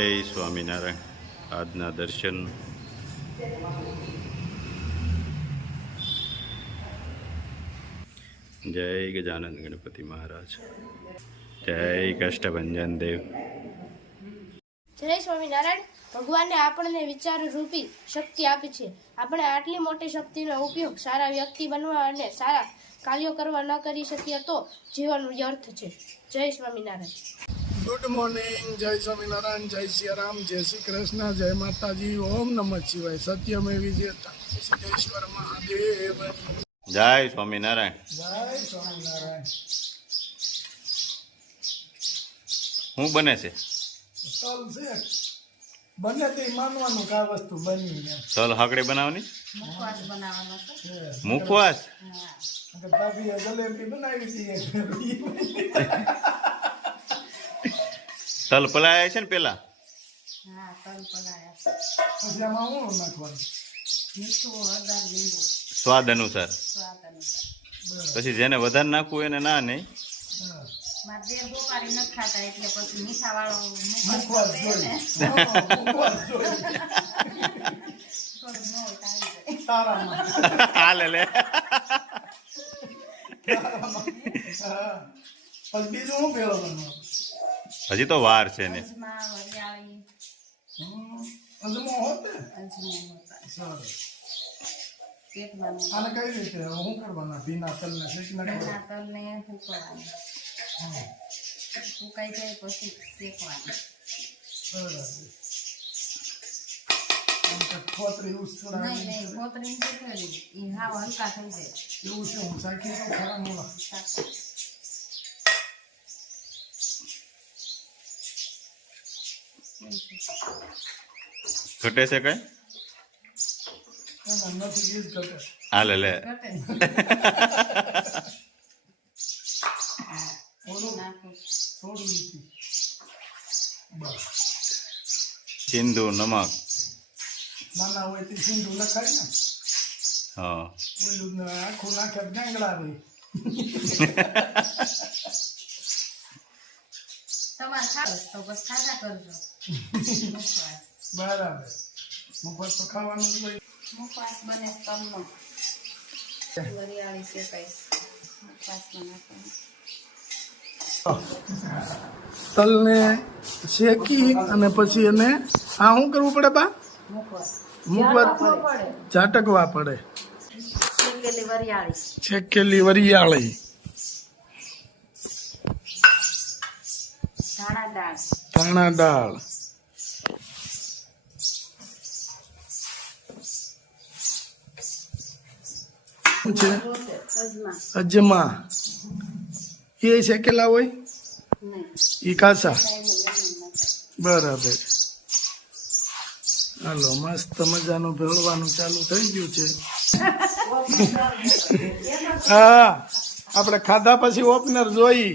સ્વામિનારાયણ. આજના દર્શન જય ગજાનંદ ગણપતિ મહારાજ. જય કષ્ટભંજન દેવ. જય સ્વામિનારાયણ. ભગવાને આપણને વિચાર રૂપી શક્તિ આપી છે. આપણે આટલી મોટી શક્તિનો ઉપયોગ સારા વ્યક્તિ બનવા અને સારા કાર્યો કરવા ન કરી શકીએ તો જીવન વ્યર્થ છે. જય સ્વામિનારાયણ. Good morning. જય સ્વામિનારાયણ. જય સિયારામ. જય શ્રી કૃષ્ણ. જય માતાજી. ઓમ નમઃ શિવાય. સત્યમેવ જયતે. સિદ્ધેશ્વર મહાદેવ. જય સ્વામિનારાયણ. જય સ્વામિનારાયણ. શું બને છે? તલ છે બને તે માનવાનું કે આ વસ્તુ બની ને તલ હાકડી બનાવવાની. છે. મુખવાસ. ભાભીએ જલેબી બનાવી હતી. તલ પલાયા છે ને પેલા. પછી આમાં શું નાખવાનું? સ્વાદ અનુસાર. પછી જેને વધારે નાખવું એને ના નહીં. મુખવાસ જોઈ. તારામાં હાલે લે. પછી બીજું શું ભેળો બનવાનું? હજી તો વાર છે ને. અજમો હોત ને. સરસ. આને કઈ રીતે શું કરવાના? ભીના તલને શેકી નાખવાના. બરાબર. આમ કે ખોતરી ઉસળાવી એવું છે. હું સાખી તો ખરા મોળા. ઘટે છે કઈ? નથી એ જ ઘટે. હાલે લે. થોડું લીધી. બસ. સિંધુ નમક. નાના હોય તે સિંધુ લખાય ને. હા. ઓલું આખું નાખે ગાંગડા રહી. બરાબર. મુખવાસ તો ખાવાનું જ હોય. તલને શેકી અને પછી એને આ શું કરવું પડે બા? મુખવાસ ઝાટકવા પડે. શેકેલી વરિયાળી. ધાણા દાળ. અજમા એ શેકેલા હોય એ કાચા. બરાબર. હાલો મસ્ત મજાનું ભેળવાનું ચાલુ થઈ ગયું છે. હા આપણે ખાધા પછી ઓપનર જોઈ.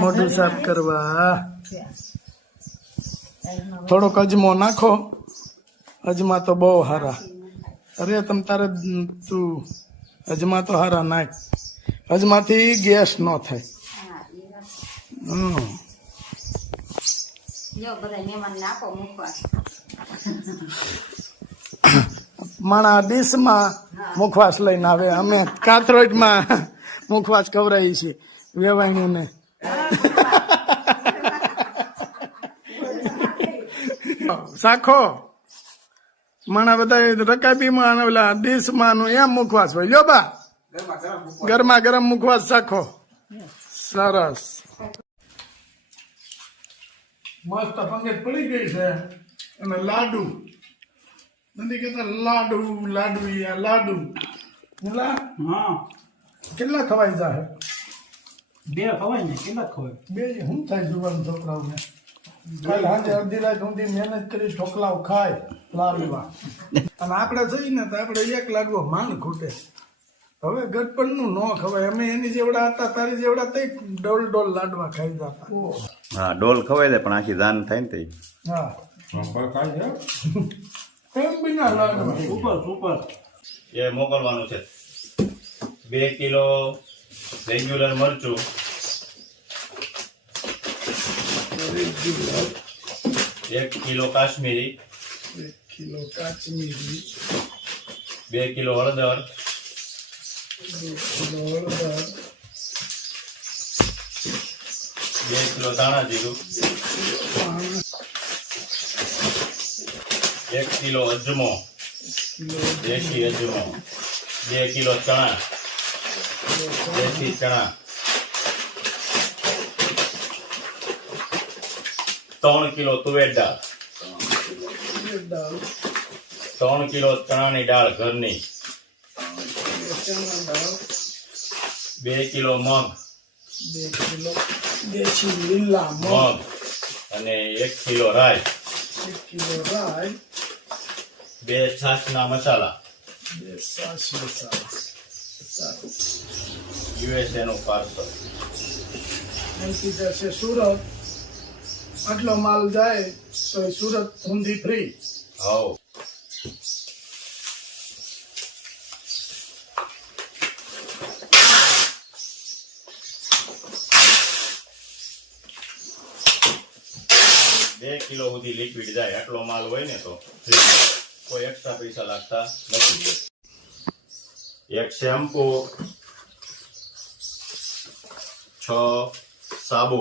મોઢું સાફ કરવા. થોડોક અજમો નાખો. અજમા તો બહુ હારા. અરે તમ તારે તું અજમા તો હારા નાખ. અજમાથી ગેસ ન થાય. માણા ડીશમાં મુખવાસ લઈને આવે. અમે કાથરોટમાં મુખવાસ ખવડાવી છીએ વેવાણીઓને. શાખો માણા બધા રકાબીમાં ઓલા ડીશમાં એમ મુખવાસ હોય. લ્યો બા ગરમા ગરમ મુખવાસ શાખો. સરસ. મસ્ત પંગત પડી ગઈ છે. અને લાડુ નથી કેતા લાડુ લાડુ લાડુ. હા કેટલા ખવાય જાય? બે ખવાય ને. કેટલા ખવાય? બે શું થાય જુવાન છોકરાઓને? કાલે સાંજે અડધી રાત સુધી મહેનત કરી ઢોકલાઓ ખાય લાડવા. અને આપણે જઈએ ને તો આપણે એક લાડવો માંડ ખૂટે. હવે ગટપણનું ન ખવાય. અમે એની જેવડા હતા તારી જેવડા તે ડોલ ડોલ લાડવા ખાઈ જતા. હા ડોલ ખવાય છે પણ આખી જાન થાય ને તે. હા કેમ બીના લાડવા. Super super. એ મોકલવાનું છે 2 કિલો રેગ્યુલર મરચું, regular 1 kilo Kashmiri, 1 kilo Kashmiri, 2 kilo હળદર, 2 કિલો હળદર, 2 કિલો ધાણા જીરું, 1 કિલો અજમો, કિલો દેશી અજમો, 2 કિલો ચણા, દેશી ચણા, 3 કિલો તુવેર દાળ, દાળ, 3 કિલો ચણાની દાળ ઘરની, ચણા દાળ, 2 કિલો મગ, 2 કિલો દેશી લીલા મગ, મગ અને 1 કિલો રાઈ, 1 કિલો રાઈ, 2 છાશના મસાલા, 2 છાશ મસાલા. સારું. USA નું પાર્સલ. અહીંથી જશે સુરત. આટલો માલ જાય તો એ સુરત સુધી ફ્રી. હવ બે કિલો સુધી લિક્વિડ જાય આટલો માલ હોય ને તો free. કોઈ એક્સ્ટ્રા પૈસા લાગતા નથી. એક શેમ્પુ, 6 સાબુ,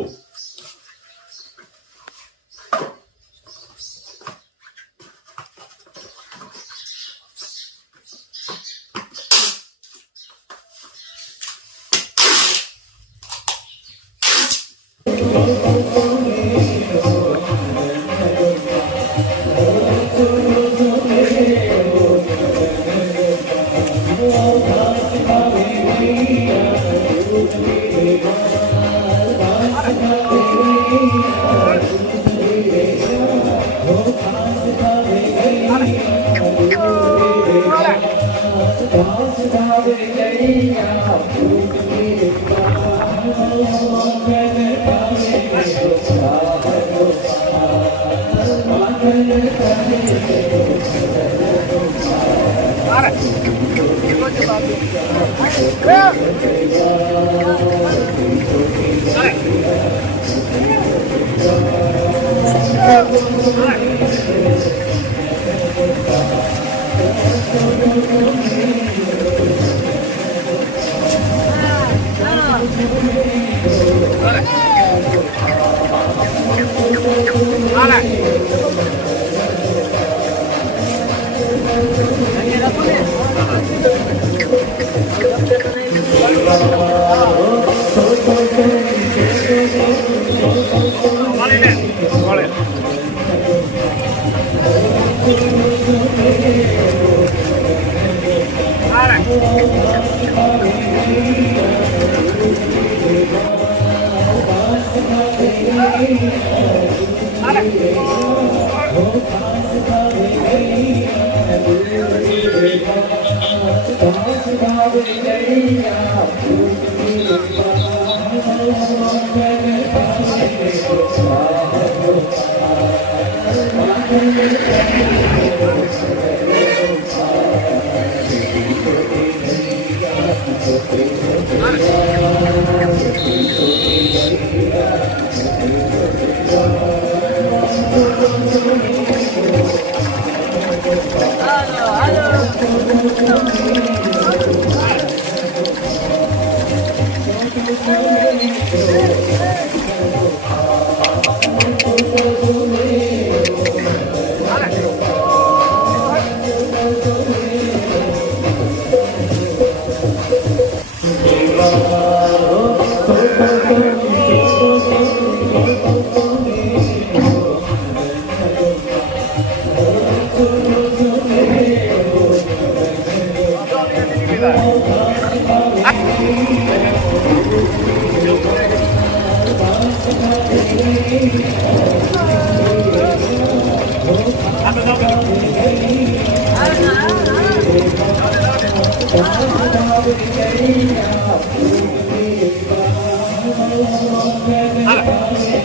Ahora.